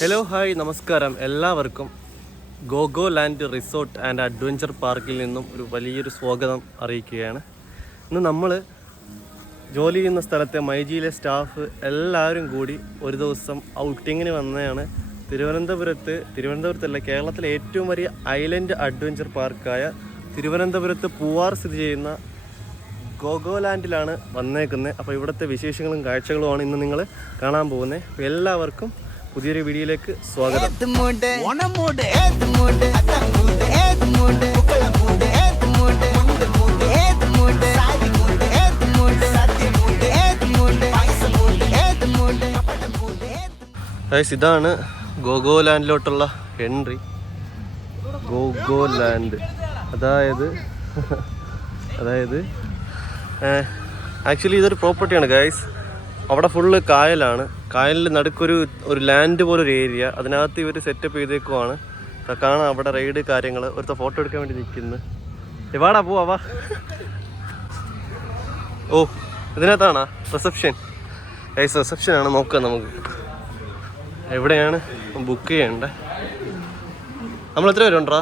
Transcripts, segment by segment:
Hello hi നമസ്കാരം. എല്ലാവർക്കും GoGo land resort and adventure പാർക്കിൽ നിന്നും ഒരു വലിയൊരു സ്വാഗതം അറിയിക്കുകയാണ്. ഇന്ന് നമ്മൾ ജോലി ചെയ്യുന്ന സ്ഥലത്തെ മൈജിയിലെ സ്റ്റാഫ് എല്ലാവരും കൂടി ഒരു ദിവസം ഔട്ടിങ്ങിന് വന്നതാണ്. തിരുവനന്തപുരത്തല്ല, കേരളത്തിലെ ഏറ്റവും വലിയ ഐലൻഡ് അഡ്വഞ്ചർ പാർക്കായ തിരുവനന്തപുരത്ത് പൂവാർ സ്ഥിതി ചെയ്യുന്ന ഗോഗോ ലാൻഡിലാണ് വന്നേക്കുന്നത്. അപ്പോൾ ഇവിടുത്തെ വിശേഷങ്ങളും കാഴ്ചകളുമാണ് ഇന്ന് നിങ്ങൾ കാണാൻ പോകുന്നത്. എല്ലാവർക്കും പുതിയൊരു വീഡിയോയിലേക്ക് സ്വാഗതം. ഇതാണ് ഗോഗോ ലാൻഡിലോട്ടുള്ള എൻട്രി. ഗോഗോ ലാൻഡ് അതായത് ആക്ച്വലി ഇതൊരു പ്രോപ്പർട്ടിയാണ് ഗൈസ്. അവിടെ ഫുള്ള് കായലാണ്. കായലിൽ നടുക്കൊരു ലാൻഡ് പോലൊരു ഏരിയ, അതിനകത്ത് ഇവർ സെറ്റപ്പ് ചെയ്തേക്കുവാണ്. കാണാം അവിടെ റൈഡ് കാര്യങ്ങൾ. ഒരുത്ത ഫോട്ടോ എടുക്കാൻ വേണ്ടി നിൽക്കുന്നു. എവാടാ പോവാ. ഓ ഇതിനകത്താണോ റിസപ്ഷൻ? ഗൈസ് റിസപ്ഷനാണ്. നോക്കാം നമുക്ക് എവിടെയാണ് ബുക്ക് ചെയ്യണ്ടേ. നമ്മൾ എത്ര പേരുണ്ടാ?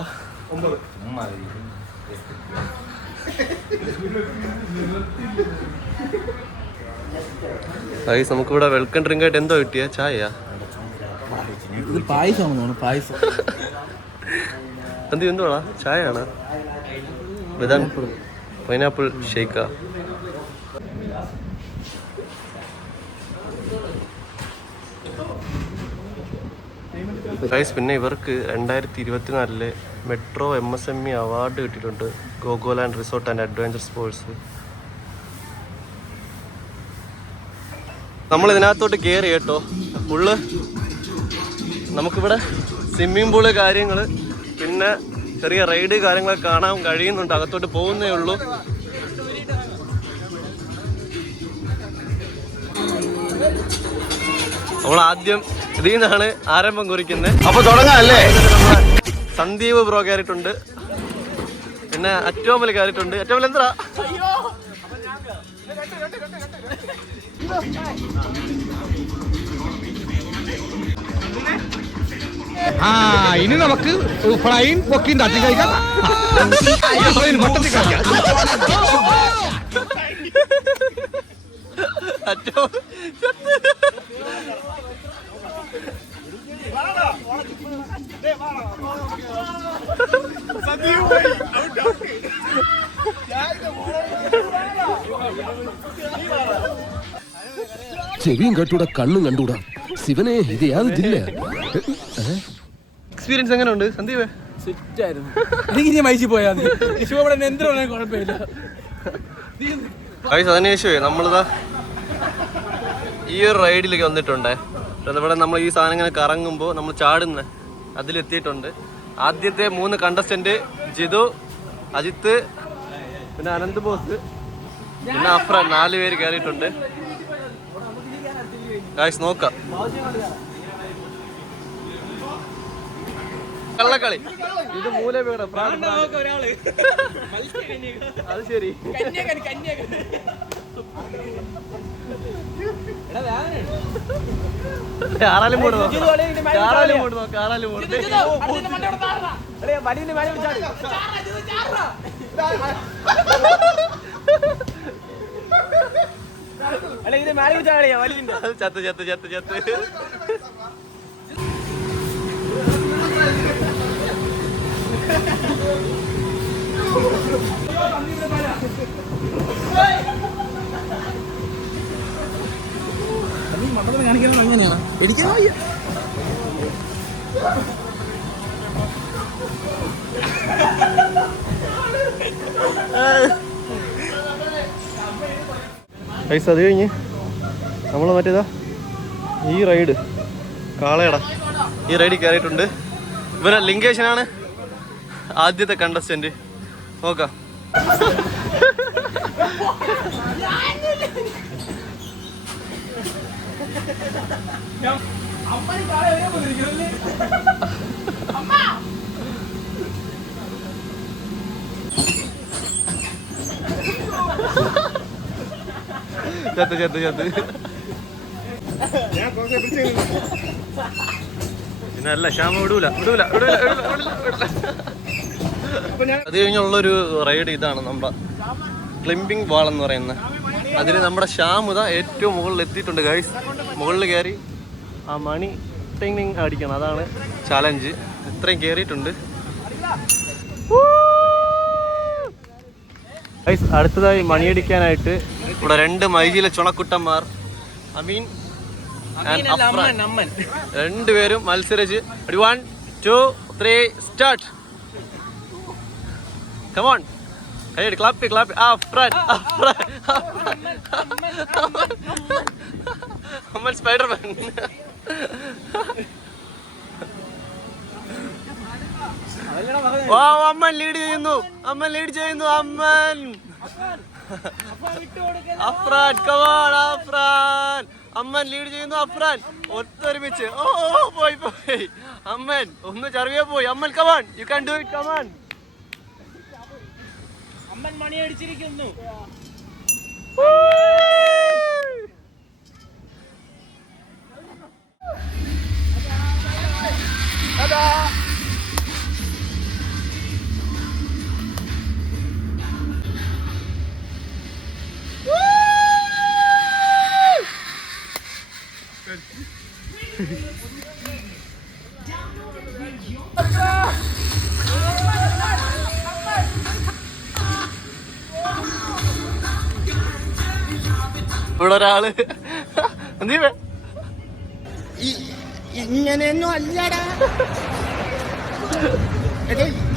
ഗൈസ് നമുക്കിവിടെ വെൽക്കം ഡ്രിങ്ക് ആയിട്ട് എന്തോ കിട്ടിയ ചായയാ? എന്തുവാ ചായയാണ്? പൈനാപ്പിൾ ഷേക്കാ? ഗൈസ് പിന്നെ ഇവർക്ക് 2024 മെട്രോ MSME അവാർഡ് കിട്ടിയിട്ടുണ്ട്. GoGo land resort and adventure sports. നമ്മൾ ഇതിനകത്തോട്ട് കയറി കേട്ടോ. ഫുള്ള് നമുക്കിവിടെ സ്വിമ്മിംഗ് പൂള് കാര്യങ്ങൾ പിന്നെ ചെറിയ റൈഡ് കാര്യങ്ങളൊക്കെ കാണാൻ കഴിയുന്നുണ്ട്. അകത്തോട്ട് പോകുന്നേ ഉള്ളൂ. നമ്മൾ ആദ്യം ഇതിൽ നിന്നാണ് ആരംഭം കുറിക്കുന്നത്. അപ്പൊ തുടങ്ങാം അല്ലേ? സന്ദീപ് ബ്രോ കയറിയിട്ടുണ്ട്, പിന്നെ അറ്റോമൽ കയറിയിട്ടുണ്ട്. അറ്റോമൽ എന്താ ഇനി നമുക്ക് ഫ്ലൈൻ പൊക്കി തട്ടി കഴിക്കാം. ചെവിയും കേട്ടൂടാ, കണ്ണും കണ്ടൂടാ. ശിവനെ ഇത് യാത് ജില്ല. എക്സ്പീരിയൻസ് എങ്ങനെയുണ്ട് സന്ദീപ്? അതിനുശേഷമേ നമ്മളിതാ ഈ ഒരു റൈഡിലേക്ക് വന്നിട്ടുണ്ടേ. ഇവിടെ നമ്മൾ ഈ സാധനം ഇങ്ങനെ കറങ്ങുമ്പോൾ നമ്മൾ ചാടുന്ന അതിലെത്തിയിട്ടുണ്ട്. ആദ്യത്തെ 3 കണ്ടസ്റ്റന്റ് ജിതു, അജിത്ത്, പിന്നെ അനന്ത് ബോസ്, പിന്നെ അഫ്രാൻ, 4 പേര് കയറിയിട്ടുണ്ട്. ഗായ്സ് നോക്കാം. കള്ളക്കളി ഇത് മൂലവേട അത് ശരി. ആറാലും മൂടുന്നോ? ചത്ത് ചത്ത് ചത്ത് ചത്ത്. കാണിക്കുന്നത് അങ്ങനെയാണ്. പിടിക്കാൻ വയ്യ. പൈസ അത് കഴിഞ്ഞ് നമ്മൾ മറ്റേതാ ഈ റൈഡ് കാളയട ഈ റൈഡിൽ കയറിയിട്ടുണ്ട്. ഇവരെ ലിങ്കേഷനാണ് ആദ്യത്തെ കണ്ടസ്റ്റന്റ്. നോക്കാം. ചത്ത് ചത്ത് ചത്ത്. പിന്നെ അല്ല ശ്യാമ വിടൂല. അത് കഴിഞ്ഞുള്ളൊരു റൈഡ് ഇതാണ് നമ്മുടെ ക്ലിമ്പിംഗ് വാൾ എന്ന് പറയുന്നത്. അതിൽ നമ്മുടെ ശ്യാമുത ഏറ്റവും മുകളിൽ എത്തിയിട്ടുണ്ട് ഗൈസ്. മുകളിൽ കയറി ആ മണി ടിങ് അടിക്കണം, അതാണ് ചാലഞ്ച്. ഇത്രയും കയറിയിട്ടുണ്ട് ഗൈസ്. അടുത്തതായി മണിയടിക്കാനായിട്ട് ഇവിടെ 2 മൈജിയിലെ ചുണക്കുട്ടന്മാർ അമീൻ രണ്ടുപേരും മത്സരിച്ച് 1 2 3 start. Come on. Hey, clap it. Front. Amman Spider-Man. Wow, Amman lead ചെയ്യുന്നു. Amman. Afran, come on, Afran. Amman lead ചെയ്യുന്നു. Afran. ഒത്തൊരുമിച്ച്. പോയി. Amman, ഒന്ന് ചെറിയ പോയി. Amman, come on. You can do it. Come on. അമ്മൻ മണി അടിച്ചിരിക്കുന്നു. ഇവിടെ ഒരാള് ഇങ്ങനെയൊന്നും അല്ലടാ,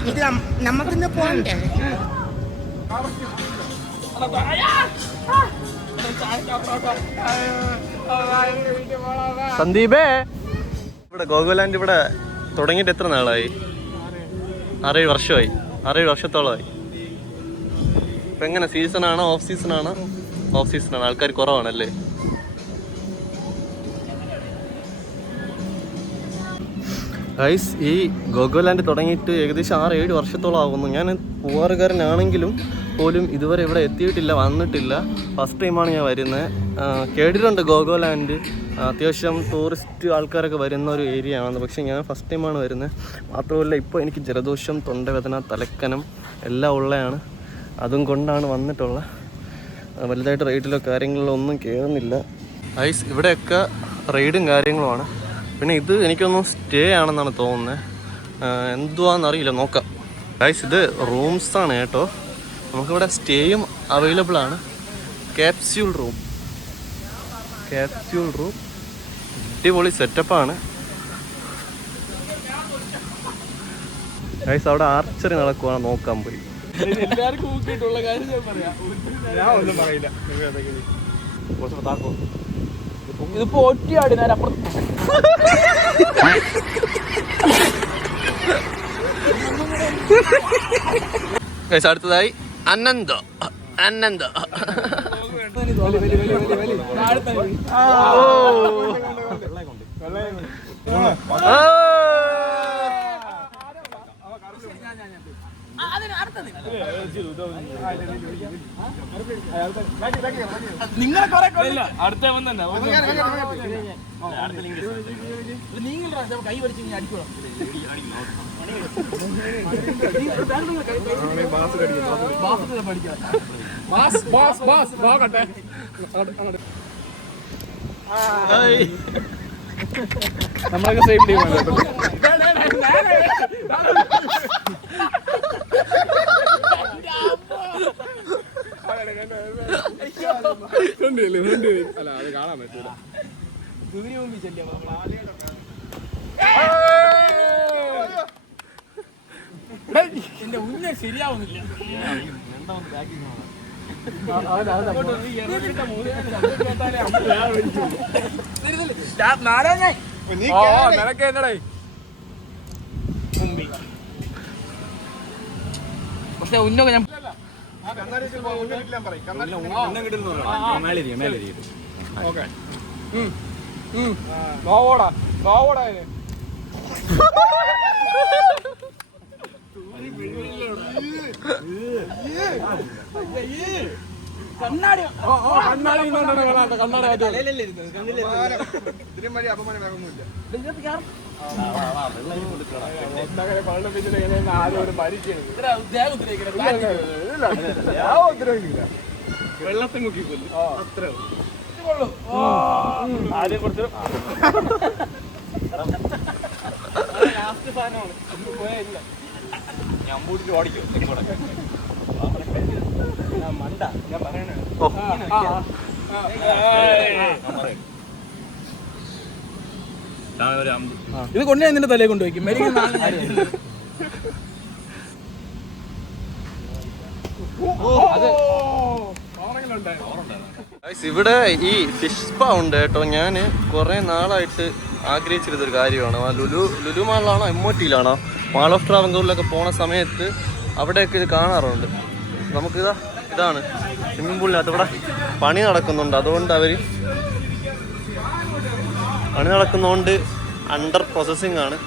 ഇത് നമുക്കിന്ന് പോണ്ടേ? സന്ദീപേ, ഇവിടെ ഗോകുലാൻഡ് ഇവിടെ തുടങ്ങിയിട്ട് എത്ര നാളായി? 6-7 വർഷമായി. 6-7 വർഷത്തോളമായി. ഇപ്പൊ എങ്ങനെ, സീസണാണോ ഓഫ് സീസണാണോ? ഓഫ് സീസണാണ്, ആൾക്കാർ കുറവാണല്ലേ? ഗൈസ്, ഈ ഗോകുലാൻഡ് തുടങ്ങിയിട്ട് ഏകദേശം 6-7 വർഷത്തോളം ആകുന്നു. ഞാൻ പൂവാറുകാരനാണെങ്കിലും പോലും ഇതുവരെ ഇവിടെ എത്തിയിട്ടില്ല, വന്നിട്ടില്ല. ഫസ്റ്റ് ടൈമാണ് ഞാൻ വരുന്നത്. കേട്ടിട്ടുണ്ട് ഗോകുലാൻഡ് അത്യാവശ്യം ടൂറിസ്റ്റ് ആൾക്കാരൊക്കെ വരുന്ന ഒരു ഏരിയ ആണ്, പക്ഷേ ഞാൻ ഫസ്റ്റ് ടൈമാണ് വരുന്നത്. മാത്രമല്ല ഇപ്പോൾ എനിക്ക് ജലദോഷം, തൊണ്ടവേദന, തലക്കനം എല്ലാം ഉള്ളതാണ്. അതും കൊണ്ടാണ് വന്നിട്ടുള്ളത്. വലുതായിട്ട് റൈഡിലോ കാര്യങ്ങളിലോ ഒന്നും കയറുന്നില്ല. ഗൈസ്, ഇവിടെയൊക്കെ റൈഡും കാര്യങ്ങളുമാണ്. പിന്നെ ഇത് എനിക്കൊന്നും സ്റ്റേ ആണെന്നാണ് തോന്നുന്നത്, എന്തുവാണെന്നറിയില്ല, നോക്കാം. ഗൈസ്, ഇത് റൂംസാണ് കേട്ടോ. നമുക്കിവിടെ സ്റ്റേയും അവൈലബിൾ ആണ്. ക്യാപ്സ്യൂൾ റൂം അടിപൊളി സെറ്റപ്പാണ് ഗൈസ്. അവിടെ ആർച്ചറി നടക്കുവാണ്, നോക്കാൻ പോയി. എല്ലാവർക്കും ഊക്കിയിട്ടുള്ള കാര്യം ഞാൻ പറയാം. ഞാൻ ഒന്നും പറയില്ല. ഇതിപ്പോ ഒറ്റയാടി നേരം അപ്പുറത്ത്. ഗൈസ്, അടുത്തതായി അനന്ത. നിങ്ങളെ കുറെ അടുത്ത വന്നെ നിങ്ങൾ കൈ പഠിച്ച് അടിക്കണം. നമ്മളൊക്കെ സെയിം ടീമാണ്. അല്ല, അത് കാണാൻ പറ്റൂല. എന്റെ ഉന്ന ശരിയാവുന്നില്ല. നിനക്ക് എന്നടേ പക്ഷെ ഉന്നൊക്കെ ഞാൻ കണ്ണാടി വെള്ളത്തിൽ മുക്കിക്കൊല്ലു അത്രേ ആദ്യം കുറച്ച് ലാസ്റ്റ് സാധനമാണ് പോയില്ല ഞാൻ മൂട്ടിട്ട് ഓടിക്കും മണ്ട ഞാൻ പറയണേ ഇത് കൊണ്ടുപോയി നിന്റെ തലയെ കൊണ്ടുപോയിക്കും ഇവിടെ ഈ ഫിഷ് സ്പാ ഉണ്ട് കേട്ടോ. ഞാൻ കുറെ നാളായിട്ട് ആഗ്രഹിച്ചിരുന്നൊരു കാര്യമാണ്. ലുലു മാളിലാണോ എമ്മോട്ടിയിലാണോ മാൾ ഓഫ് ട്രാവൻകൂറിലൊക്കെ പോണ സമയത്ത് അവിടെയൊക്കെ ഇത് കാണാറുണ്ട്. ഇതാണ് സ്വിമ്മിംഗ് പൂളിനകത്ത് ഇവിടെ പണി നടക്കുന്നുണ്ട്. അതുകൊണ്ട് പണി നടക്കുന്നതുകൊണ്ട് അണ്ടർ പ്രോസസ്സിംഗ് ആണ്.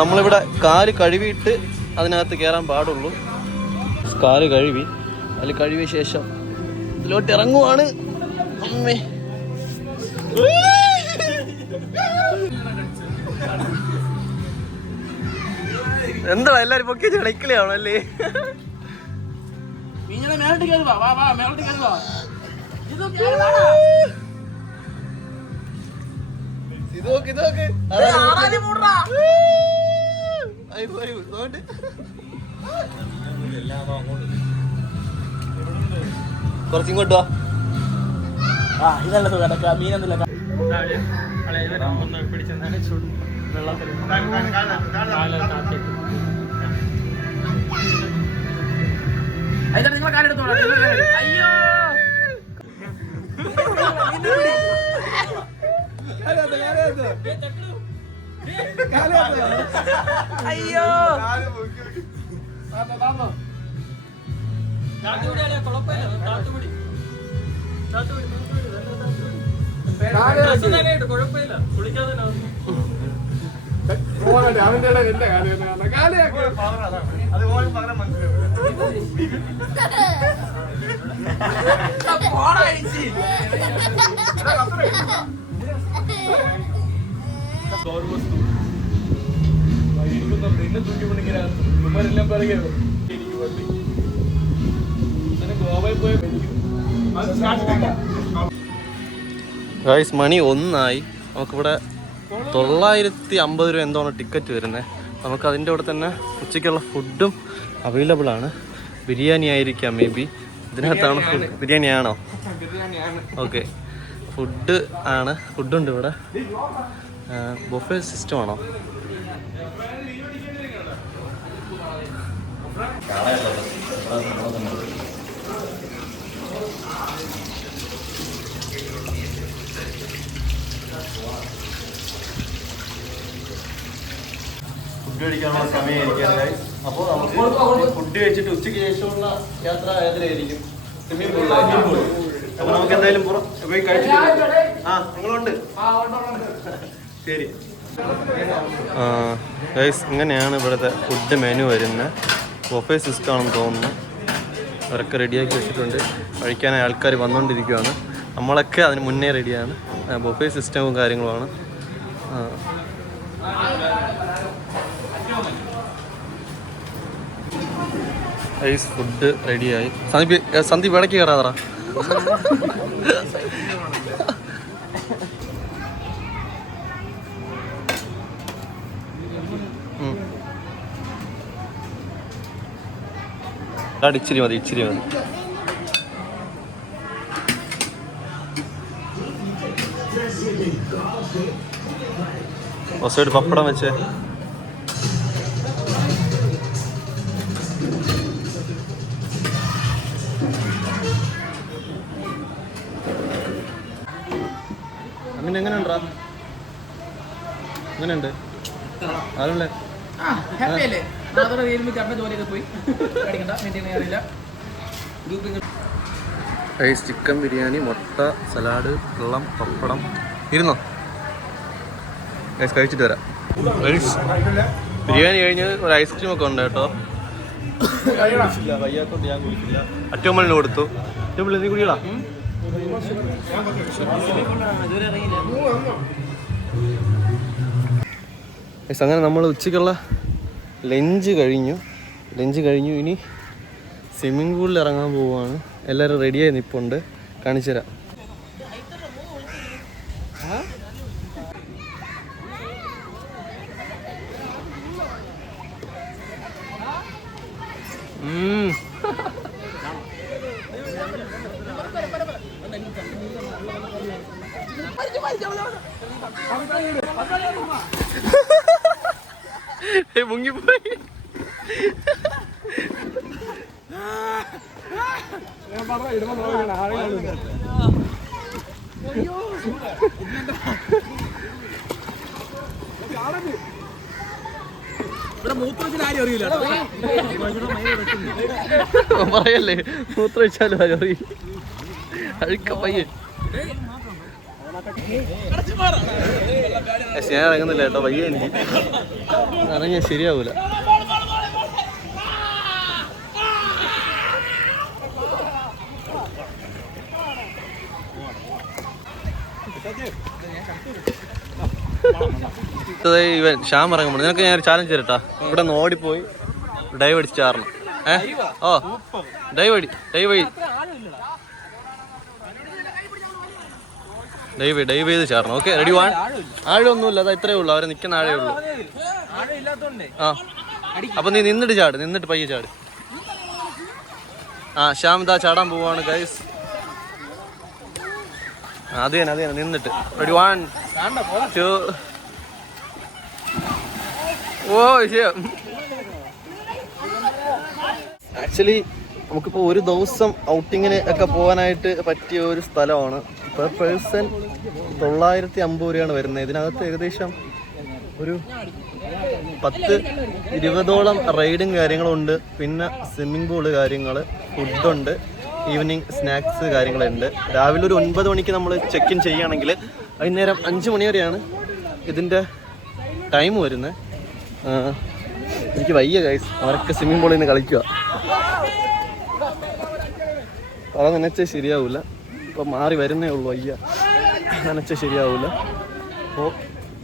നമ്മളിവിടെ കാല് കഴുകിയിട്ട് അതിനകത്ത് കയറാൻ പാടുള്ളൂ. കാല് കഴുകി അതിൽ കഴുകിയ ശേഷം ഇതിലോട്ട് ഇറങ്ങുവാണ്. അമ്മേ എന്താ എല്ലാരും പൊക്കി ചടക്കിലാണോ അല്ലേ? കുറച്ചിങ്ങോട്ട് വാ. മീനൊന്നുമില്ല നിങ്ങളെ കാലെടുത്തോളാം. അയ്യോ അയ്യോ കുഴപ്പമില്ല കുളിക്കാതെ അവന്റെ എന്റെ പിന്നെ തൂക്കി പിടിക്കാരെല്ലാം പറയുകയാണ് ഗോവയിൽ പോയ ഗൈസ് മണി 1 നമുക്കിവിടെ 950 രൂപ എന്തോണ് ടിക്കറ്റ് വരുന്നത്. നമുക്ക് അതിൻ്റെ കൂടെ തന്നെ ഉച്ചയ്ക്കുള്ള ഫുഡും അവൈലബിൾ ആണ്. ബിരിയാണി ആയിരിക്കാം മേ ബി. ഇതിനകത്താണ് ബിരിയാണി ആണോ? ഓക്കെ ഫുഡുണ്ട് ഇവിടെ. ബൊഫേ സിസ്റ്റം ആണോ? ഫുഡ് കഴിക്കാനുള്ള സമയമായിരിക്കാം. അപ്പോൾ നമുക്ക് ഫുഡ് കഴിച്ചിട്ട് ഉച്ചയ്ക്ക് ശേഷമുള്ള യാത്ര ഏതിലായിരിക്കും? സ്വിമ്മിംഗ് പൂളിലായിരിക്കും. അപ്പോൾ നമുക്ക് എന്തായാലും പോയി കഴിച്ചിട്ട് നിങ്ങളുണ്ട്. ശരി ഗൈസ്, ഇങ്ങനെയാണ് ഇവിടുത്തെ ഫുഡ് മെനു വരുന്നത്. ബൊഫേ സിസ്റ്റം ആണെന്ന് തോന്നുന്നു. അവരൊക്കെ റെഡിയാക്കി വെച്ചിട്ടുണ്ട്. കഴിക്കാനായി ആൾക്കാർ വന്നുകൊണ്ടിരിക്കുകയാണ്. നമ്മളൊക്കെ അതിന് മുന്നേ റെഡിയാണ്. ബൊഫേ സിസ്റ്റവും കാര്യങ്ങളുമാണ്. ഗൈസ് ഫുഡ് റെഡിയായി. സന്ദീപ് ഇടയ്ക്ക് കയറാതറ. ഇച്ചിരി മതി. സൈഡ് പപ്പടം വെച്ചേ. എങ്ങനെയുണ്ട്? ചിക്കൻ ബിരിയാണി, മുട്ട, സലാഡ്, വെള്ളം, പപ്പടം. ഇരുന്നോ? കഴിച്ചിട്ട് വരാം. ബിരിയാണി കഴിഞ്ഞ് ഒരു ഐസ്ക്രീം ഒക്കെ ഉണ്ട് കേട്ടോ. വയ്യാത്തോണ്ട് ഞാൻ കുടിച്ചില്ല. അറ്റോമലിന് കൊടുത്തു. അറ്റോമൽ നീ കുടിയടാ. അങ്ങനെ നമ്മൾ ഉച്ചയ്ക്കുള്ള ലഞ്ച് കഴിഞ്ഞു. ഇനി സ്വിമ്മിംഗ് പൂളിൽ ഇറങ്ങാൻ പോവുകയാണ്. എല്ലാവരും റെഡിയായി നിൽപ്പുണ്ട്. കാണിച്ചു തരാം. മുങ്ങിപ്പോയി. പറയല്ലേ, മൂത്രം വെച്ചാലും ആരും അറിയില്ല. അഴുക്ക പയ്യൻ. ഞാൻ ഇറങ്ങുന്നില്ല കേട്ടോ, പയ്യ എനിക്ക് ഇറങ്ങിയാൽ ശരിയാവൂല. ഇവൻ ശ്യാം ഇറങ്ങുമ്പോൾ നിനക്ക് ഞാൻ ചാലഞ്ച് തരട്ടാ. ഇവിടെ നിന്ന് ഓടിപ്പോയി ഡൈവ് അടിച്ച് ചാറണം. ഓ ഡൈവ് ചെയ്ത് ചാറണം. Okay, ready? വൺ. ആഴമൊന്നുമില്ല, അത് ഇത്രയേ ഉള്ളൂ. അവരെ നിൽക്കുന്ന ആഴേ ഉള്ളൂ. ആ, അപ്പൊ നീ നിന്നിട്ട് ചാട്, നിന്നിട്ട് പയ്യെ ചാട്. ആ, ശ്യാം ഇതാ ചാടാൻ പോവാണ് ഗൈസ്. അത് തന്നെ നിന്നിട്ട്. റെഡി? 1 2. ഓ വിഷയം. ആക്ച്വലി നമുക്കിപ്പോൾ ഒരു ദിവസം ഔട്ടിങ്ങിന് ഒക്കെ പോകാനായിട്ട് പറ്റിയ ഒരു സ്ഥലമാണ്. പെർ പേഴ്സൺ 950 രൂപയാണ് വരുന്നത്. ഇതിനകത്ത് ഏകദേശം ഒരു 10-20ഓളം റൈഡും കാര്യങ്ങളുണ്ട്. പിന്നെ സ്വിമ്മിംഗ് പൂള് കാര്യങ്ങൾ, ഫുഡുണ്ട്, ഈവനിങ് സ്നാക്സ് കാര്യങ്ങളുണ്ട്. രാവിലെ ഒരു 9 മണിക്ക് നമ്മൾ ചെക്ക് ഇൻ ചെയ്യുകയാണെങ്കിൽ വൈകുന്നേരം 5 മണി വരെയാണ് ഇതിൻ്റെ ടൈം വരുന്നത്. എനിക്ക് വയ്യ ഗൈസ്, അവരൊക്കെ സ്വിമ്മിംഗ് പൂളിൽ നിന്ന് കളിക്കുക. പറ നനച്ചാൽ ശരിയാവില്ല. ഇപ്പം മാറി വരുന്നേ ഉള്ളൂ. വയ്യ, നനച്ചാൽ ശരിയാവില്ല. അപ്പോൾ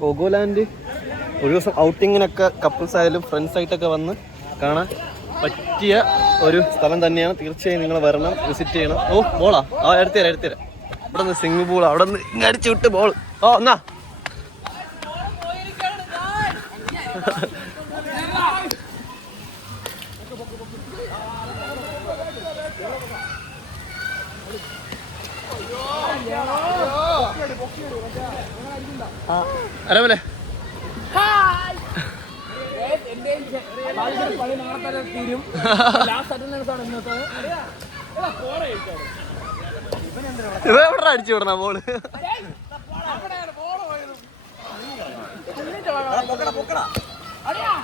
ഗോഗോലാൻഡ് ഒരു ദിവസം ഔട്ടിങ്ങിനൊക്കെ കപ്പിൾസ് ആയാലും ഫ്രണ്ട്സ് ആയിട്ടൊക്കെ വന്ന് കാണാൻ പറ്റിയ ഒരു സ്ഥലം തന്നെയാണ്. തീർച്ചയായും നിങ്ങൾ വരണം, വിസിറ്റ് ചെയ്യണം. ഓ ബോളാ, എടുത്തുതരാം. ഇവിടെ നിന്ന് സ്വിമ്മിംഗ് പൂൾ, അവിടെ നിന്ന് ഇങ്ങടിച്ച് വിട്ട് ബോൾ. ഓ എന്നാ അരമല്ലേ ഇതെവിടെ അടിച്ചു വിടണ ബോള്?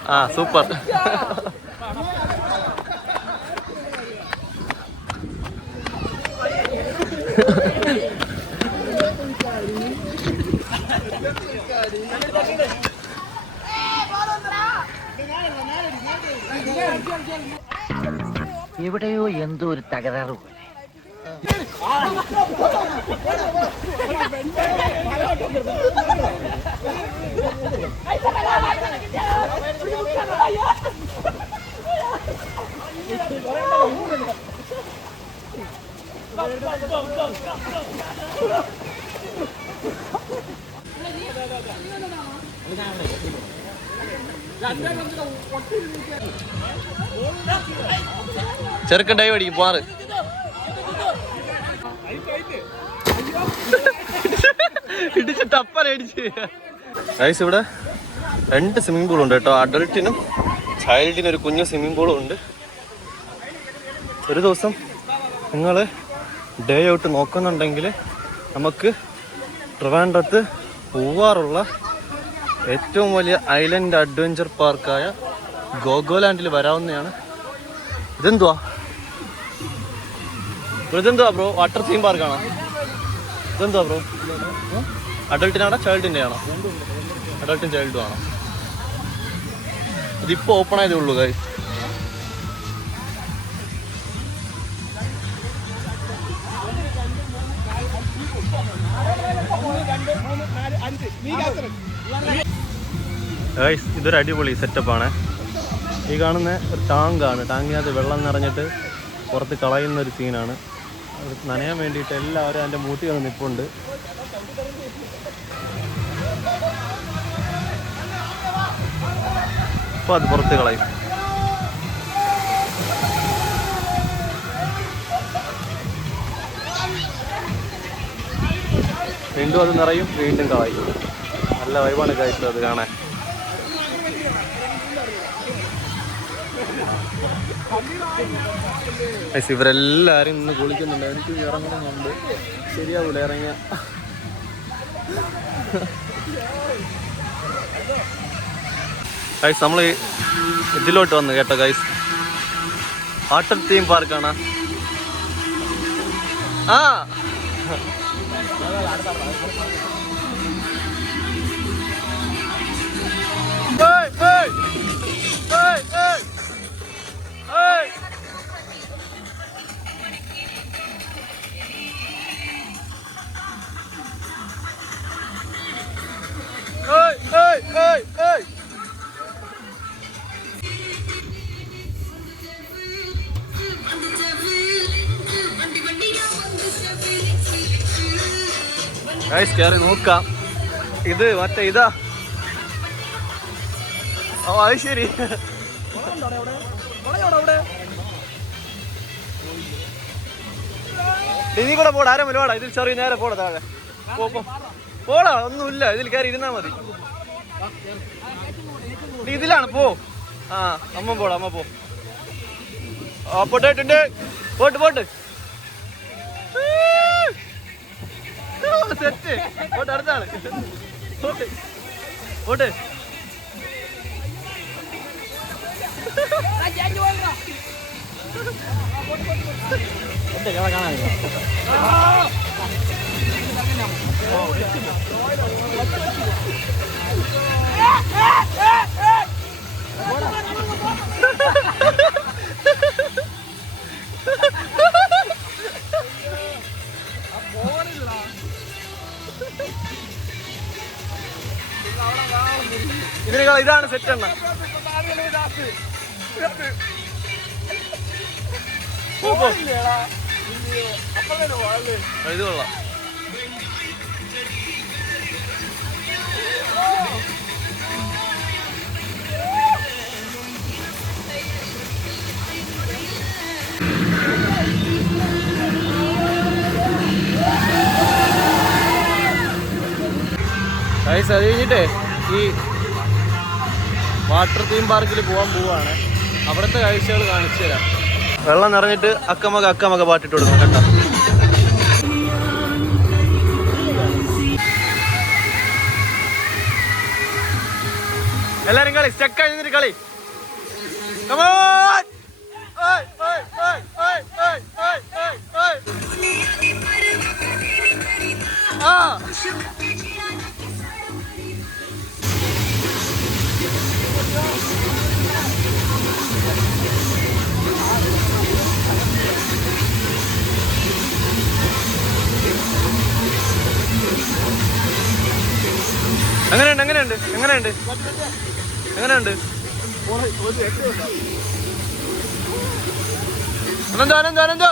ആ സൂപ്പർ. എവിടെയോ എന്തോ ഒരു തകരാറ് പോലെ. ചെറുക്കൻ ഡൈവ് അടിക്കും പോറ്. ഇടിച്ച് ടപ്പനടിച്ച്. ഗൈസ് ഇവിടെ 2 സ്വിമ്മിംഗ് പൂൾ ഉണ്ട് കേട്ടോ. അഡൾട്ടിനും ചൈൽഡിനും ഒരു കുഞ്ഞു സ്വിമ്മിംഗ് പൂളും ഉണ്ട്. ഒരു ദിവസം നിങ്ങൾ ഡേ ഔട്ട് നോക്കുന്നുണ്ടെങ്കിൽ നമുക്ക് ട്രിവാൻഡ്രത്ത് പോവാറുള്ള ഏറ്റവും വലിയ ഐലൻഡ് അഡ്വഞ്ചർ പാർക്കായ ഗോഗോലാൻഡിൽ വരാവുന്നതാണ്. ഇതെന്തുവാ ബ്രോ? Water theme പാർക്കാണോ? ഇതെന്തുവാ ബ്രോ? അഡൾട്ടിനാണോ ചൈൽഡിൻ്റെ ആണോ? അഡൾട്ടും ചൈൽഡും ആണോ? ഇതിപ്പോൾ ഓപ്പൺ ആയതേ ഉള്ളൂ ഗൈസ്. ഇതൊരു അടിപൊളി സെറ്റപ്പാണ്. ഈ കാണുന്ന ഒരു ടാങ്കാണ്. ടാങ്കിനകത്ത് വെള്ളം നിറഞ്ഞിട്ട് പുറത്ത് കളയുന്ന ഒരു സീനാണ്. അത് നനയാൻ വേണ്ടിയിട്ട് എല്ലാവരും അതിൻ്റെ മൂട്ടി വന്ന് നിൽപ്പുണ്ട്. അപ്പോൾ അത് പുറത്ത് കളയും. വീണ്ടും അത് നിറയും, വീണ്ടും കളയും. നല്ല വൈബാണ് കഴിച്ചത് അത് കാണാൻ. ഇവരെല്ലാരും ഇന്ന് കുളിക്കുന്നുണ്ട്. എനിക്ക് ഇറങ്ങണമെന്നുണ്ട്. ശരിയാവൂല ഇറങ്ങിയ. ഗൈസ് നമ്മൾ ഇതിലോട്ട് വന്നു കേട്ടോ ഗൈസ്. വാട്ടർ തീം പാർക്കാണ്. ആ ഗൈസ് കയറി നോക്കാം. ഇത് മറ്റേ ഇതാ. ഓ അത് ശരി. ഇനി കൂടെ പോടാ. ആരും ഒരുപാടാ. ഇതിൽ ചെറിയ നേരെ പോടാ. താഴെ പോടാ. ഒന്നുമില്ല, ഇതിൽ കയറി ഇരുന്നാ മതി. ഇതിലാണ് പോ. ആ അമ്മ പോടാ. അമ്മ പോ. പോട്ടെ പോട്ട് പോട്ട്. സെറ്റ് പോട്ടെ. അടുത്താണ് പോട്ടെ പോട്ടെ. ഇതിനേക്കാൾ ഇതാണ് സെറ്റ് എണ്ണ. ഇത് കൊള്ളാം. അത് കഴിഞ്ഞിട്ടേ ഈ വാട്ടർ തീം പാർക്കിൽ പോകാൻ പോവാണ്. അവിടുത്തെ കാഴ്ചകൾ കാണിച്ചു തരാം. വെള്ളം നിറഞ്ഞിട്ട് അക്കമക പാട്ടിട്ട് കൊടുക്കണം കേട്ടോ. എല്ലാരും കളി സ്റ്റക്ക് കഴിഞ്ഞിട്ട് കളി. എങ്ങനെയുണ്ട് അനന്തോ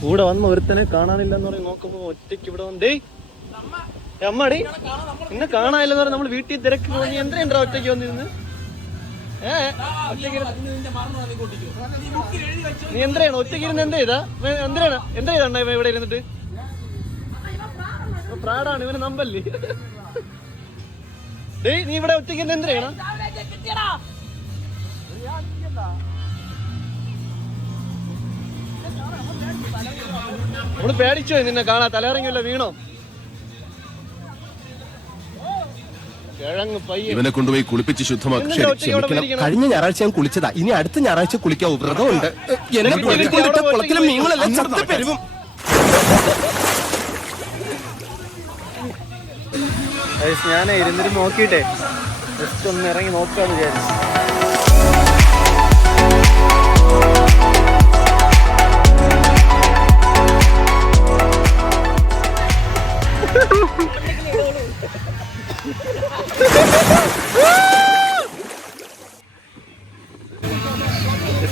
കൂടെ വന്ന ഒരുത്തനെ കാണാനില്ലെന്ന് പറഞ്ഞ് നോക്കുമ്പോ ഒറ്റയ്ക്ക് ഇവിടെ വന്നേ അമ്മടി എന്നെ കാണാനില്ലെന്ന് പറഞ്ഞ് നമ്മൾ വീട്ടിൽ തിരക്ക് പോയി എന്തിനാ ഒറ്റയ്ക്ക് വന്നിരുന്ന്. നീ എന്തിനാണ് ഒറ്റയ്ക്ക് ഇരുന്ന് എന്ത് ചെയ്താ എന്താ ചെയ്തണ്ട ഇവിടെ ഇരുന്നിട്ട് പ്രാടാണ് ഇവന് നമ്പല്ലേ ഡേയ് നീ ഇവിടെ ഒറ്റയ്ക്ക് ഇരുന്ന് എന്ത് ചെയ്യണം നമ്മള് പേടിച്ചോ നിന്നെ കാണാ തലയിറങ്ങിയല്ലോ വീണോ ഇവനെ കൊണ്ടുപോയി കുളിപ്പിച്ച് ശുദ്ധമാക്കി കഴിഞ്ഞ ഞായറാഴ്ച ഞാൻ കുളിച്ചതാ ഇനി അടുത്ത ഞായറാഴ്ച കുളിക്കാവൂ വ്രതമുണ്ട് എന്നെ കൊണ്ടിട്ട കുളത്തിലും മീനുകളെല്ലാം ചത്ത പെരുവും ഞാനേ ഇരുന്നിട്ട് നോക്കിയിട്ടേ ജസ്റ്റ് ഒന്ന് ഇറങ്ങി നോക്കാന്ന് വിചാരിച്ചു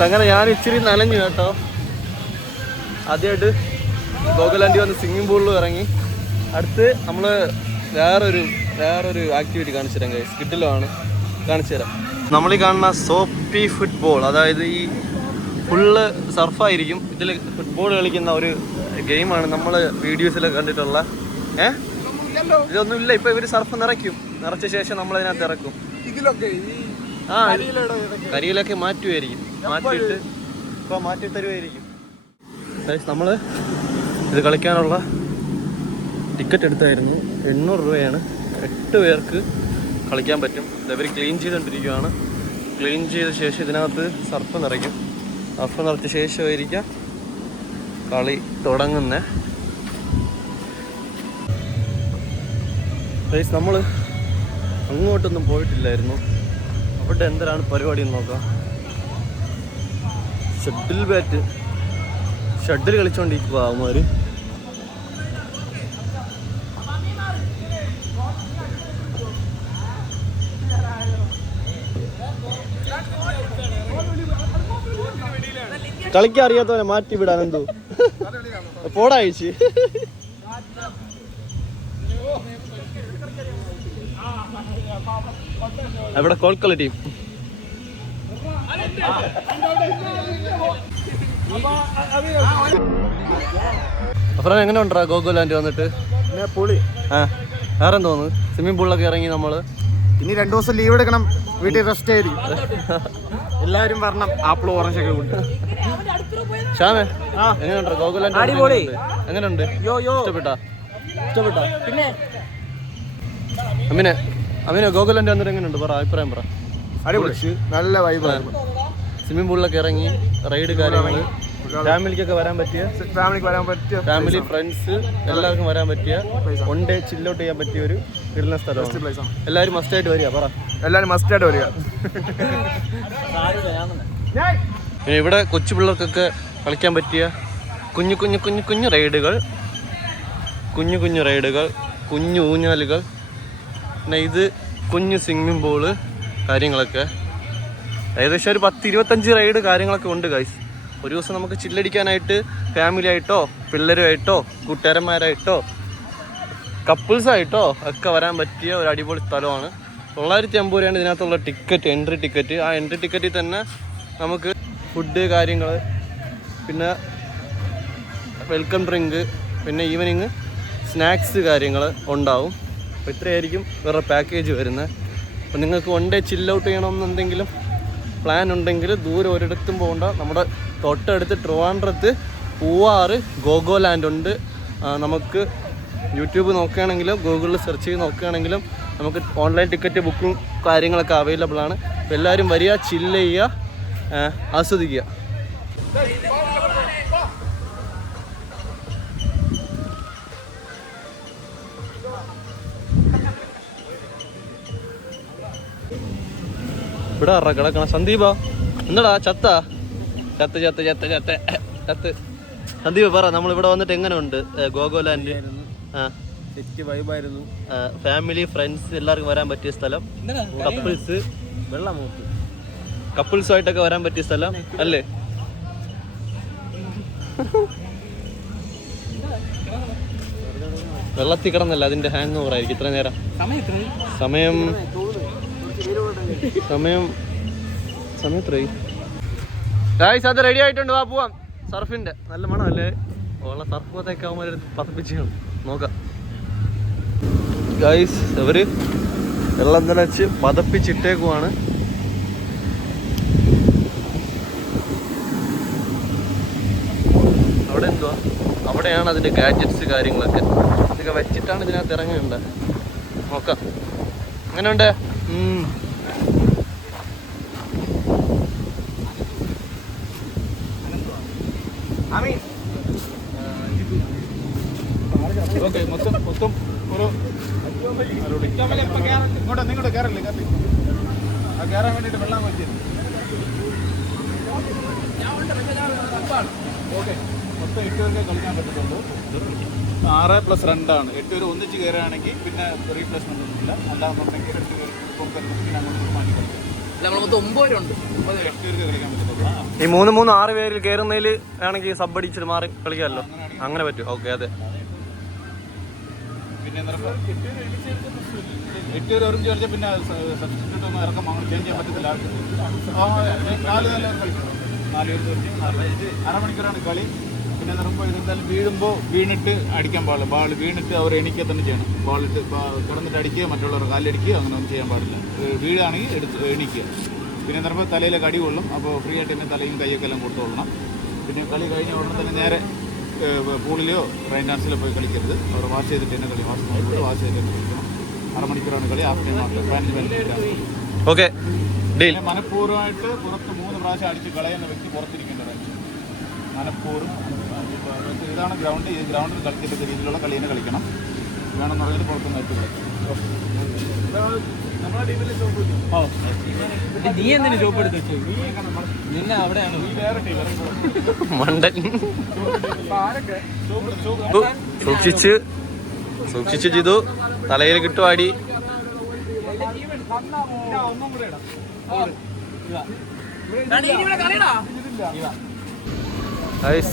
അങ്ങനെ ഞാൻ ഇച്ചിരി നനഞ്ഞു കേട്ടോ ആദ്യമായിട്ട് ഗോകുലാൻഡി വന്ന് സ്വിമ്മിംഗ് പൂളിൽ ഇറങ്ങി അടുത്ത് നമ്മൾ വേറൊരു ആക്ടിവിറ്റി കാണിച്ചു തരാം ഗൈസ് കിഡിലുമാണ് കാണിച്ചു തരാം നമ്മളീ കാണുന്ന സോപ്പി ഫുട്ബോൾ അതായത് ഈ ഫുള്ള് സർഫായിരിക്കും ഇതിൽ ഫുട്ബോൾ കളിക്കുന്ന ഒരു ഗെയിമാണ് നമ്മൾ വീഡിയോസിലൊക്കെ കണ്ടിട്ടുള്ള ഇതൊന്നും ഇല്ല ഇപ്പൊ ഇവര് സർഫ് നിറച്ച ശേഷം നമ്മൾ അതിനകത്ത് ഇറക്കും കരിയിലൊക്കെ മാറ്റുമായിരിക്കും മാറ്റി തരുമായിരിക്കും നമ്മള് ഇത് കളിക്കാനുള്ള ടിക്കറ്റ് എടുത്തായിരുന്നു 800 രൂപയാണ് 8 പേർക്ക് കളിക്കാൻ പറ്റും ഇവർ ക്ലീൻ ചെയ്തുകൊണ്ടിരിക്കുകയാണ് ക്ലീൻ ചെയ്ത ശേഷം ഇതിനകത്ത് സർഫ് നിറയ്ക്കും സർഫ് നിറച്ച ശേഷമായിരിക്കാം കളി തുടങ്ങുന്നത് നമ്മൾ അങ്ങോട്ടൊന്നും പോയിട്ടില്ലായിരുന്നു അവിടെ എന്തിനാണ് പരിപാടി എന്ന് നോക്കാം ഷട്ടിൽ കളിച്ചോണ്ടിരിക്കുക അവന്മാര് കളിക്കാൻ അറിയാത്തവനെ മാറ്റി വിടാൻ എന്തോ പോടായിച്ച് അവിടെ കോൽക്കള ടീം അഫ്രാൻ എങ്ങനെ ഉണ്ടാ ഗോകുലാൻഡ് വന്നിട്ട് പൊളി വേറെ തോന്നുന്നു സ്വിമ്മിംഗ് പൂളിലൊക്കെ ഇറങ്ങി നമ്മള് ഇനി 2 ദിവസം ലീവ് എടുക്കണം വീട്ടിൽ റെസ്റ്റ് ആയിരിക്കും എല്ലാവരും വരണം ആപ്പിൾ ഓറഞ്ച് ഒക്കെ ഉണ്ട് ശ്യാമേ എങ്ങനെയുണ്ട് ഗോകുലാൻഡ് എങ്ങനെയുണ്ട് ഇഷ്ടപ്പെട്ടാ പിന്നെ അമീനെ ഗോകുലാൻഡ് വന്നിട്ട് എങ്ങനെയുണ്ട് പറ അഭിപ്രായം പറ അടിപൊളി നല്ല വൈബായിരുന്നു സ്വിമ്മിംഗ് പൂളിലൊക്കെ ഇറങ്ങി റൈഡ് കാര്യങ്ങള് ഫാമിലിക്കൊക്കെ വരാൻ പറ്റിയ ഫാമിലി ഫ്രണ്ട്സ് എല്ലാവർക്കും വരാൻ പറ്റിയ 1 ഡേ ചില്ലൗട്ട് ചെയ്യാൻ പറ്റിയ ഒരു കിടന്ന സ്ഥലമാണ് എല്ലാവരും മസ്റ്റായിട്ട് വരിക പറ പിന്നെ ഇവിടെ കൊച്ചു പിള്ളേർക്കൊക്കെ കളിക്കാൻ പറ്റിയ കുഞ്ഞു റൈഡുകൾ കുഞ്ഞു ഊഞ്ഞാലുകൾ പിന്നെ ഇത് കുഞ്ഞു സ്വിമ്മിംഗ് പൂള് കാര്യങ്ങളൊക്കെ ഏകദേശം ഒരു 10-25 റൈഡ് കാര്യങ്ങളൊക്കെ ഉണ്ട് ഗൈസ് ഒരു ദിവസം നമുക്ക് ചില്ലടിക്കാനായിട്ട് ഫാമിലി ആയിട്ടോ പിള്ളേരുമായിട്ടോ കൂട്ടുകാരന്മാരായിട്ടോ കപ്പിൾസായിട്ടോ ഒക്കെ വരാൻ പറ്റിയ ഒരു അടിപൊളി സ്ഥലമാണ് 950 രൂപയാണ് ഇതിനകത്തുള്ള എൻട്രി ടിക്കറ്റ് ആ എൻട്രി ടിക്കറ്റിൽ തന്നെ നമുക്ക് ഫുഡ് കാര്യങ്ങൾ പിന്നെ വെൽക്കം ഡ്രിങ്ക് പിന്നെ ഈവനിങ് സ്നാക്സ് കാര്യങ്ങൾ ഉണ്ടാവും അപ്പോൾ ഇത്രയായിരിക്കും വേറെ പാക്കേജ് വരുന്നത് അപ്പോൾ നിങ്ങൾക്ക് 1 ഡേ ചില്ലൗട്ട് ചെയ്യണമെന്നുണ്ടെങ്കിലും പ്ലാൻ ഉണ്ടെങ്കിൽ ദൂരെ ഒരിടത്തും പോകണ്ട നമ്മുടെ തൊട്ടടുത്ത് ട്രിവാൻഡ്രത്ത് പൂവാറ് ഗോകുലാൻഡ് ഉണ്ട് നമുക്ക് യൂട്യൂബ് നോക്കുകയാണെങ്കിലും ഗൂഗിളിൽ സെർച്ച് ചെയ്ത് നോക്കുകയാണെങ്കിലും നമുക്ക് ഓൺലൈൻ ടിക്കറ്റ് ബുക്കും കാര്യങ്ങളൊക്കെ അവൈലബിൾ ആണ് അപ്പോൾ എല്ലാവരും വരിക ചില്ല് ചെയ്യുക ആസ്വദിക്കുക ഇവിടെ കിടക്കണ സന്ദീപ എന്താടാ ചത്ത സന്ദീപ് പറ നമ്മളിവിടെ വന്നിട്ട് എങ്ങനെ ഉണ്ട് ഗോകുലാൻഡ് സെറ്റ് വൈബായിരുന്നു ഫാമിലി ഫ്രണ്ട്സ് എല്ലാവർക്കും വരാൻ പറ്റിയ സ്ഥലം കപ്പിൾസുമായിട്ടൊക്കെ വരാൻ പറ്റിയ സ്ഥലം അല്ലേ വെള്ളത്തിൽ കിടന്നല്ല അതിന്റെ ഹാങ് ഓവർ ആയിരിക്കും ഇത്ര നേരം സമയം സമയത്രയായി ഗായ്സ്? അത് റെഡി ആയിട്ടുണ്ട്, വാ പോവാം. സർഫിന്റെ നല്ല മണമല്ലേ? ഉള്ള സർഫ് പോത്തേക്ക് അവന്മാർ പതപ്പിച്ച് നോക്കാം. ഗായ്സ് ഇവര് വെള്ളം നനച്ച് പതപ്പിച്ചിട്ടേക്കുവാണ്. അവിടെ എന്തുവാ? അവിടെയാണ് അതിന്റെ ഗാഡ്ജറ്റ്സ് കാര്യങ്ങളൊക്കെ. ഇതൊക്കെ വെച്ചിട്ടാണ് ഇതിനകത്ത് ഇറങ്ങുന്നുണ്ട്. നോക്കാം എങ്ങനെയുണ്ട്. നിങ്ങളുടെ കയറല്ലേ കയറാൻ വേണ്ടിട്ട് വെള്ളം വെച്ചു. ഓക്കെ, മൊത്തം 8 പേർക്ക് കളിക്കാൻ പറ്റത്തുള്ളൂ. 6+2 ആണ്. 8 പേര് ഒന്നിച്ച് കയറുകയാണെങ്കിൽ പിന്നെ റീപ്ലേസ്മെന്റ് ഒന്നുമില്ല. അല്ലാന്നുണ്ടെങ്കിൽ 8 പേര് പിന്നെ അങ്ങോട്ട് മാറ്റി കളിക്കാം. 8 പേർക്ക് കളിക്കാൻ പറ്റത്തുള്ളൂ. ഈ 3-6 പേരിൽ കയറുന്നതിൽ ആണെങ്കിൽ സബ് അടിച്ചിട്ട് മാറി കളിക്കാമല്ലോ. അങ്ങനെ പറ്റും. ഓക്കെ, അതെ. പിന്നെ 8 പേര് ഒരുമിച്ച് കളിച്ചാൽ പിന്നെ സബ്സ്റ്റിറ്റ്യൂട്ട് ഒന്നും ഇറക്കം അങ്ങനെ ചേഞ്ച് ചെയ്യാൻ പറ്റത്തില്ല. 4 കളിക്കണം. 4 പേര് കളിച്ച് അരമണിക്കൂറാണ് കളി. പിന്നെ നിറമ്പോൾ ഇതെന്തായാലും വീണിട്ട് അടിക്കാൻ പാടില്ല. ബാൾ വീണിട്ട് അവർ എണീക്കുക തന്നെ ചെയ്യണം. ബാളിട്ട് കിടന്നിട്ട് അടിക്കുക, മറ്റുള്ളവർ കാലിലടിക്കുക, അങ്ങനെ ഒന്നും ചെയ്യാൻ പാടില്ല. വീഴാണെങ്കിൽ എണീക്കുക. പിന്നെ നിറമ്പോൾ തലയിലെ കടി കൊള്ളും. അപ്പോൾ ഫ്രീ ആയിട്ട് തന്നെ തലയും കൈയൊക്കെ എല്ലാം കൊടുത്തോളണം. പിന്നെ കളി കഴിഞ്ഞ ഉടനെ തന്നെ നേരെ പൂളിലോ റെയിൻ ഡാൻസിലോ പോയി കളിക്കരുത്. അവർ വാഷ് ചെയ്തിട്ട് തന്നെ കളി വാഷ് ചെയ്തിട്ട് കളിക്കണം. അരമണിക്കൂറാണ് കളി. ഹാഫ് ടൈം മാത്രം 15 മിനിറ്റ്. ഓക്കെ, മനഃപൂർവ്വമായിട്ട് പുറത്ത് 3 പ്രാവശ്യം അടിച്ച് കളയുന്ന വ്യക്തി പുറത്തിരിക്കേണ്ടതായിട്ട്. മനഃപൂർവ്വം ഇതാണ് ഗ്രൗണ്ട്. ഈ ഗ്രൗണ്ടിൽ കളിക്കത്തക്ക രീതിയിലുള്ള കളിയെ കളിക്കണം. വേണമെന്ന് പറഞ്ഞാൽ പുറത്തുനിന്ന് വെച്ച് കളിക്കും. നമ്മുടെ ടീമിലെ നീ എന്തിനു ഷോപ്പ് എടുത്ത് വെച്ചു? നിന്നെ അവിടെയാണ്. ഈ വേറെ ടീം മണ്ടൻ. സൂക്ഷിച്ച് ചെയ്തു. തലയിൽ കിട്ടുവാടി. ഒന്നും കൂടെ ഇടാം.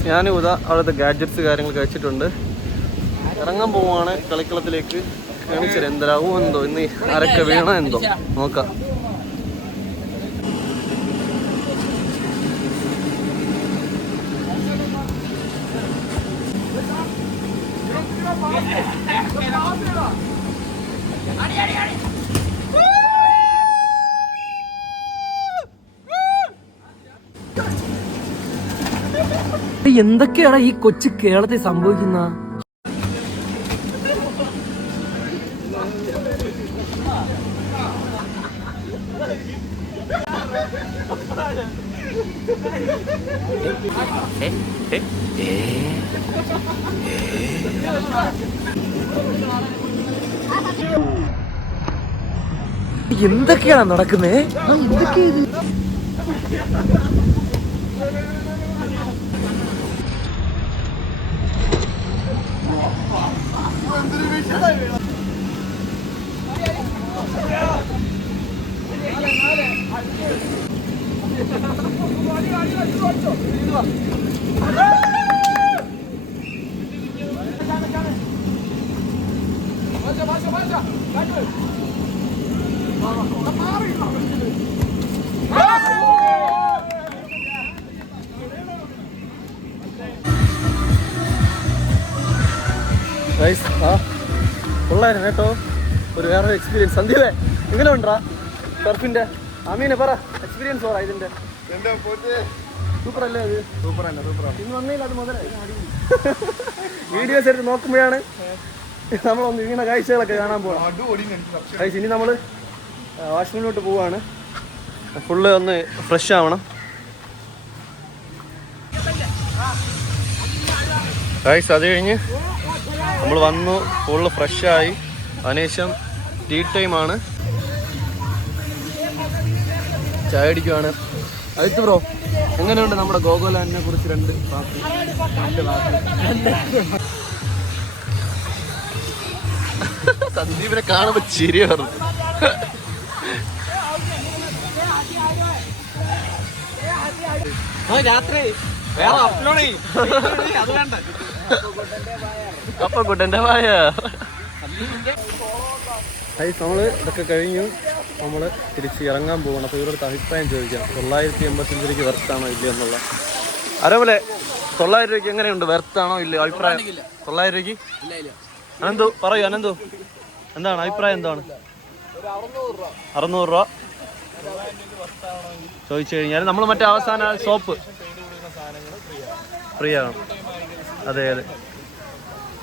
ഞാൻ അവിടുത്തെ ഗാഡ്ജറ്റ്സ് കാര്യങ്ങളൊക്കെ വെച്ചിട്ടുണ്ട്. ഇറങ്ങാൻ പോവാണ് കളിക്കളത്തിലേക്ക്. കാണിച്ചത് എന്തരാവും എന്തോ, ഇന്ന് ആരൊക്കെ വീണോ എന്തോ നോക്കാം. എന്തൊക്കെയാണ് ഈ കൊച്ചു കേരളത്തിൽ സംഭവിക്കുന്ന? എന്തൊക്കെയാണ് നടക്കുന്നേ? കൊള്ളായിരുന്നു കേട്ടോ. ഒരു വേറെ എക്സ്പീരിയൻസ്. സന്ദീപേ, എങ്ങനെ ഉണ്ടാ സർഫിന്റെ? അമീനെ പറ, എക്സ്പീരിയൻസ് പറ ഇതിന്റെ. സൂപ്പർ അല്ലേ? അത് സൂപ്പർ തന്നെ, സൂപ്പറാണ്. ഇന്ന് വന്നില്ല, അത് മുതലേ വീഡിയോസ് എടുത്ത് നോക്കുമ്പോഴാണ് നമ്മളൊന്ന് ഇങ്ങനെ കാഴ്ചകളൊക്കെ കാണാൻ പോകണം. ഇനി നമ്മൾ വാഷ്റൂമിലോട്ട് പോവാണ്. ഫുള്ള് ഒന്ന് ഫ്രഷ് ആവണം. അത് കഴിഞ്ഞ് നമ്മൾ വന്നു, ഫുള്ള് ഫ്രഷായി. അതിനുശേഷം ടീ ടൈമാണ്. ചായ അടിക്കുവാണ്. അജിത്ത് ബ്രോ, എങ്ങനെയുണ്ട് നമ്മുടെ ഗോകുലാൻഡിനെ കുറിച്ച് 2 വാക്ക്? സന്ദീപിനെ കാണുമ്പോ ചിരി പറഞ്ഞു. രാത്രി വേറെ അപ്ലോഡ് ചെയ്യും, അത് വേണ്ട. അപ്പൊ കുട്ടൻ്റെ വായ നമ്മൾ ഇതൊക്കെ കഴിഞ്ഞു നമ്മൾ തിരിച്ച് ഇറങ്ങാൻ പോകണം. അപ്പോൾ ഇവരുടെ അഭിപ്രായം ചോദിക്കാം. 985 രൂപയ്ക്ക് വെർത്താണോ ഇല്ലയോ എന്നുള്ള. അതേപോലെ 900 രൂപയ്ക്ക് എങ്ങനെയുണ്ട്, വെർത്താണോ ഇല്ലയോ അഭിപ്രായം? 900 രൂപയ്ക്ക് അനന്തു പറയൂ. അനന്തു എന്താണ് അഭിപ്രായം? എന്താണ് 600 രൂപ ചോദിച്ചു കഴിഞ്ഞാൽ നമ്മൾ മറ്റേ അവസാന സോപ്പ് ഫ്രീ ആണ്. അതെ അതെ,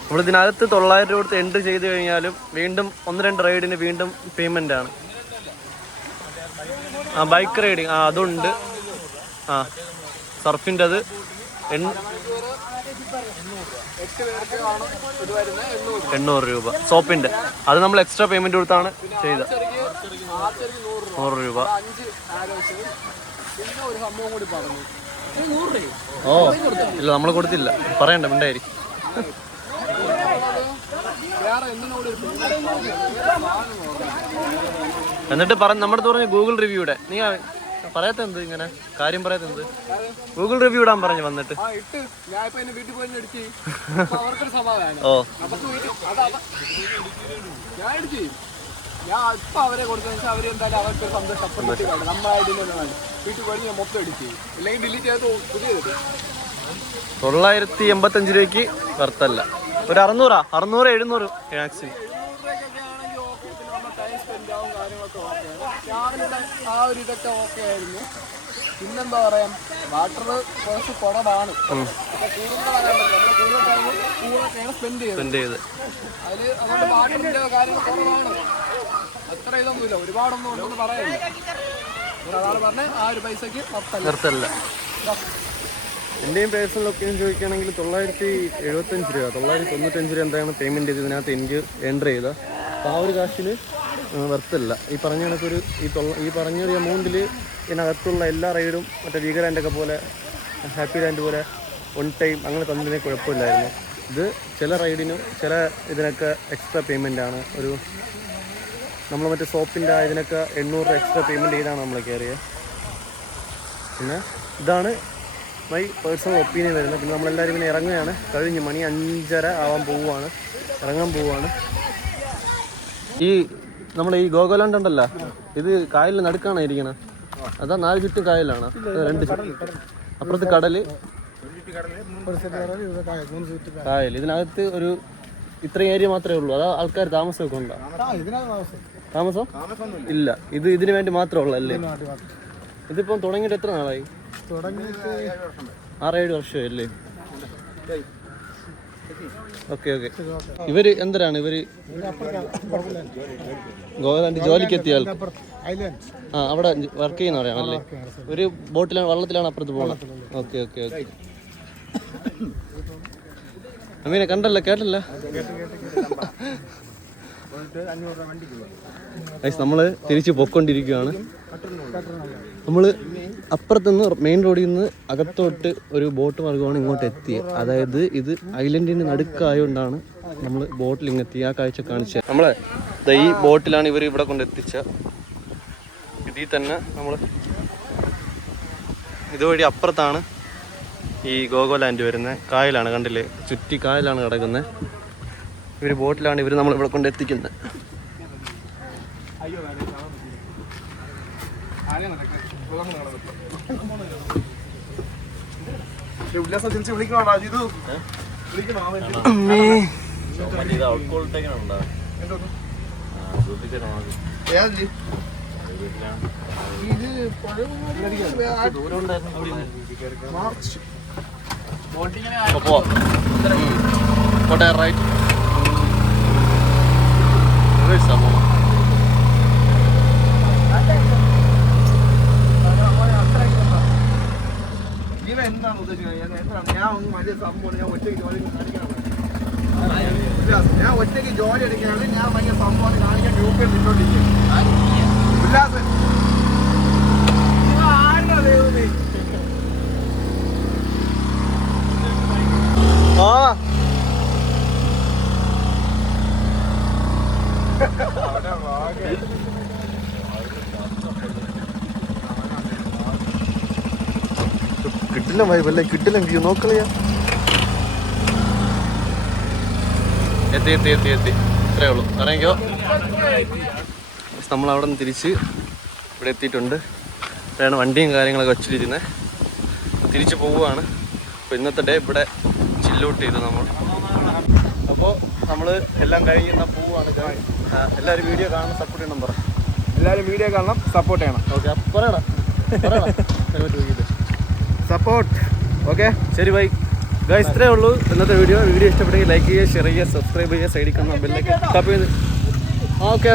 നമ്മളിതിനകത്ത് 900 രൂപ കൊടുത്ത് എൻട്രി ചെയ്ത് കഴിഞ്ഞാലും വീണ്ടും 1-2 റൈഡിന് വീണ്ടും പേയ്മെൻ്റ് ആണ്. ബൈക്ക് റൈഡിങ് അതുണ്ട്. സർഫിൻ്റെ അത് 800 രൂപ സോപ്പിൻ്റെ. അത് നമ്മൾ എക്സ്ട്രാ പേയ്മെൻറ്റ് കൊടുത്താണ് ചെയ്തത്. 100 രൂപ. ഓ ഇല്ല, നമ്മൾ കൊടുത്തില്ല. പറയണ്ട, മിണ്ടായി. എന്നിട്ട് നമ്മുടെ അടുത്ത് പറഞ്ഞു ഗൂഗിൾ റിവ്യൂടെ. നീ പറയാത്ത എന്ത് ഇങ്ങനെ കാര്യം പറയാത്ത എന്ത്? ഗൂഗിൾ റിവ്യൂ ഇടാൻ പറഞ്ഞു വന്നിട്ട്. ഓ ഞാൻ ഇപ്പൊ അവരെ കൊടുക്കുന്ന അവര് എന്തായാലും അവർക്ക് സന്തോഷം വീട്ടിൽ പോയി ഞാൻ മൊത്തം അടിച്ച് ഇല്ലെങ്കിൽ ഡിലീറ്റ് ചെയ്ത് പുതിയത് 985 രൂപയ്ക്ക് വರ್ತല്ല. ഒരു 600-700 മാക്സിമം. രാവിലെ ആ ഒരു ഇതൊക്കെ ഓക്കെ ആയിരുന്നു. പിന്നെന്താ പറയാ, വാട്ടർ കുറച്ച് കുറവാണ്. കൂടുതൽ വരാൻ പറ്റില്ല. നമ്മൾ കൂടുതൽ ടൈം കൂടുതൽ സ്പെൻഡ് ചെയ്ത് അതിൽ അതുകൊണ്ട് വാട്ടറിന്റെ കാര്യങ്ങൾ കുറവാണ്. അത്ര ഇതൊന്നുമില്ല, ഒരുപാടൊന്നും ഉണ്ടെന്ന് പറയാനില്ല. ഒരാൾ പറഞ്ഞ ആ ഒരു പൈസക്ക് നിർത്തല്ല. എൻ്റെയും പേഴ്സണൽ ഒപ്പീനിയൻ ചോദിക്കുകയാണെങ്കിൽ 975 രൂപ 995 രൂപ എന്താണ് പേയ്മെൻറ്റ് ചെയ്ത് ഇതിനകത്ത് എനിക്ക് എൻ്റർ ചെയ്ത. അപ്പോൾ ആ ഒരു കാശിന് വರ್ತല്ല. ഈ പറഞ്ഞ കണക്കൊരു ഈ പറഞ്ഞൊരു എമൗണ്ടിൽ ഇതിനകത്തുള്ള എല്ലാ റൈഡും മറ്റേ വീഗലാൻഡൊക്കെ പോലെ ഹാപ്പി ലാൻഡ് പോലെ 1 ടൈം അങ്ങനെ തന്നതിന് കുഴപ്പമില്ലായിരുന്നു. ഇത് ചില റൈഡിനും ചില ഇതിനൊക്കെ എക്സ്ട്രാ പേയ്മെൻ്റ് ആണ്. ഒരു നമ്മൾ മറ്റേ സോപ്പിൻ്റെ ഇതിനൊക്കെ 800 രൂപ എക്സ്ട്രാ പേയ്മെൻറ്റ് ചെയ്താണ് നമ്മൾ കയറിയത്. പിന്നെ ഇതാണ് മൈ പേഴ്സണൽ ഒപ്പീനിയൻ വരുന്നത്. പിന്നെ നമ്മളെല്ലാവരും ഇങ്ങനെ ഇറങ്ങുകയാണ്. കഴിഞ്ഞ് മണി 5:30 ആവാൻ പോവുകയാണ്, ഇറങ്ങാൻ പോവുകയാണ്. നമ്മുടെ ഈ ഗോഗോലാൻഡ് ഉണ്ടല്ലോ, ഇത് കായലിൽ നടുക്കാണ് ഇരിക്കണത്. അതാ 4 ചുറ്റും കായലാണ്. 2 അപ്പുറത്ത് കടല്, കായൽ. ഇതിനകത്ത് ഒരു ഇത്രയും ഏരിയ മാത്രമേ ഉള്ളൂ. അതാ ആൾക്കാർ താമസമൊക്കെ ഉണ്ടോ? താമസം ഇല്ല. ഇതിന് വേണ്ടി മാത്രമേ ഉള്ളൂ അല്ലേ? ഇതിപ്പം തുടങ്ങിയിട്ട് എത്ര നാളായി? 6-7 വർഷമായി അല്ലേ? ഓക്കെ. ഇവര് എന്തിനാണ് ഗോവലാൻഡ് ജോലിക്ക് എത്തിയ അവിടെ വർക്ക് ചെയ്യുന്നവരാണല്ലേ? ഒരു ബോട്ടിലാണ്, വള്ളത്തിലാണ് അപ്പുറത്ത് പോകുന്നത്. ഓക്കെ. അമീനെ കണ്ടല്ലോ, കേട്ടല്ല? നമ്മള് തിരിച്ച് പൊക്കൊണ്ടിരിക്കുകയാണ്. നമ്മൾ അപ്പുറത്തുനിന്ന് മെയിൻ റോഡിൽ നിന്ന് അകത്തോട്ട് ഒരു ബോട്ട് മാർഗമാണ് ഇങ്ങോട്ട് എത്തിയത്. അതായത് ഇത് ഐലൻഡിന് നടുക്കായതുകൊണ്ടാണ് നമ്മൾ ബോട്ടിൽ ഇങ്ങെത്തി ആ കാഴ്ച കാണിച്ചത്. നമ്മളെ ഈ ബോട്ടിലാണ് ഇവർ ഇവിടെ കൊണ്ട് എത്തിച്ച. ഇതിൽ തന്നെ നമ്മൾ ഇതുവഴി അപ്പുറത്താണ് ഈ ഗോഗോലാൻഡ് വരുന്നത്. കായലാണ്, കണ്ടില്ലേ? ചുറ്റി കായലാണ് കിടക്കുന്നത്. ഇവർ ബോട്ടിലാണ് ഇവർ നമ്മളിവിടെ കൊണ്ട് എത്തിക്കുന്നത്. റൈറ്റ് എന്താണ് ഉദ്ദേശിക്കുന്നത്? ഞാൻ ഒന്നും വലിയ സംഭവം ഞാൻ ഒറ്റയ്ക്ക് ജോലി എടുക്കുകയാണ്. ഞാൻ വലിയ സംഭവം കാണിക്കാൻ ഗ്രൂപ്പിൽ നിന്നോണ്ടിരിക്കും. ഉല്ലാസ് ആരാ ദൈവമേ? കിട്ടില്ല വൈബല്ലേ, കിട്ടില്ല വ്യൂ നോക്കളിയാ. എത്തി ഇത്രേ ഉള്ളൂ. ഇറങ്ങിക്കോ. നമ്മളവിടെ നിന്ന് തിരിച്ച് ഇവിടെ എത്തിയിട്ടുണ്ട്. ഇവിടെയാണ് വണ്ടിയും കാര്യങ്ങളൊക്കെ വെച്ചിരിക്കുന്നത്. തിരിച്ച് പോവുകയാണ്. അപ്പോൾ ഇന്നത്തെ ഡേ ഇവിടെ ചില്ലൗട്ട് ചെയ്തു നമ്മൾ. അപ്പോൾ നമ്മൾ എല്ലാം കഴിഞ്ഞ് എന്നാൽ പോവുകയാണ്. എല്ലാവരും വീഡിയോ കാണണം, സപ്പോർട്ട് ചെയ്യണം. പറ എല്ലാവരും വീഡിയോ കാണണം, സപ്പോർട്ട് ചെയ്യണം. ഓക്കെ, പറയടാ സപ്പോർട്ട്. ഓക്കെ, ശരി ബൈ ഗൈസ്. ഇത്രേ ഉള്ളൂ ഇന്നത്തെ വീഡിയോ. ഇഷ്ടപ്പെട്ടെങ്കിൽ ലൈക്ക് ചെയ്യുക, ഷെയർ ചെയ്യുക, സബ്സ്ക്രൈബ് ചെയ്യുക, സൈഡിൽ കാണുന്ന ബെല്ലേക്ക് ടാപ്പ് ചെയ്ത് ഓക്കെ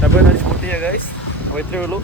ടാപ്പ് ചെയ്ത് സപ്പോർട്ട് ചെയ്യുക ഗൈസ്. അപ്പോൾ ഇത്രയേ ഉള്ളൂ.